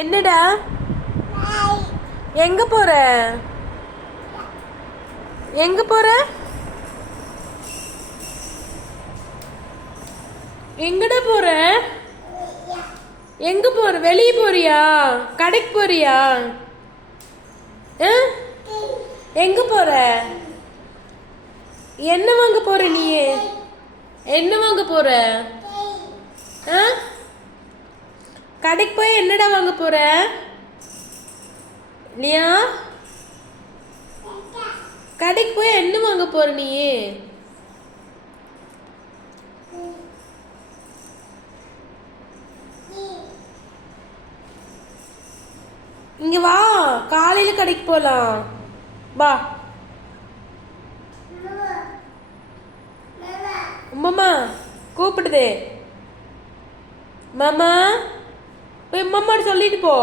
என்னடா? எங்க போற? எங்க போற? எங்கடா போற? எங்க போற? வெளியே போறியா? கடைக்கு போறியா? எங்க போற? என்ன வாங்க போற நீ? என்ன வாங்க போற? கடைக்கு போய் என்னடா வாங்க போற? லியா, கடைக்கு போய் என்ன வாங்க போற நீ? இங்க வா, காலையில கடைக்கு போலாம். வா மாமா கூப்பிடுதே. மாமா போய் மாமான்னு சொல்லிட்டு போ.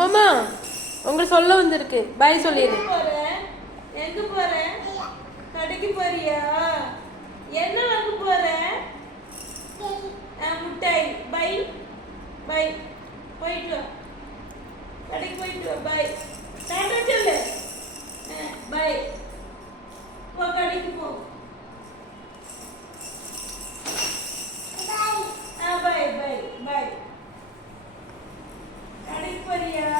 மாமா உங்களை சொல்ல வந்திருக்கு. பாய் சொல்லிடு. எங்க போற? கடைக்கு போறியா? என்ன வாங்க போற? முட்டாய். Bye bye. போயிட்டு வா, கடைக்கு போயிட்டு வா. பை. டாடா சொல்லு. பை. போ, கடைக்கு போ. Bye bye bye. கடைக்கு போறியா?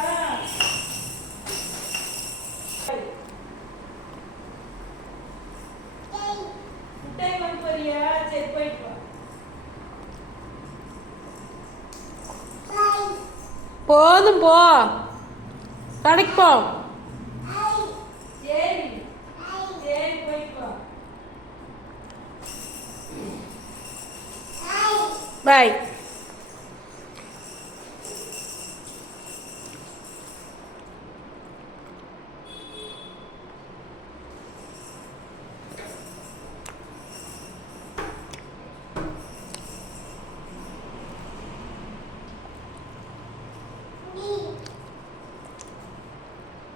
முட்டாய் வாங்க போறியா? சரி போயிட்டு வா. போதும் போ, கடைக்கு போ. சரி சரி போயிட்டு வா. பாய்.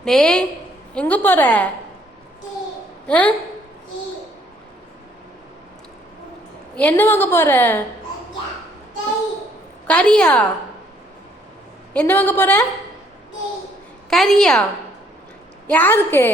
டேய் எங்க போற? என்ன வாங்க போற? கறியா? என்ன வாங்க போற? கறியா? யாருக்கு?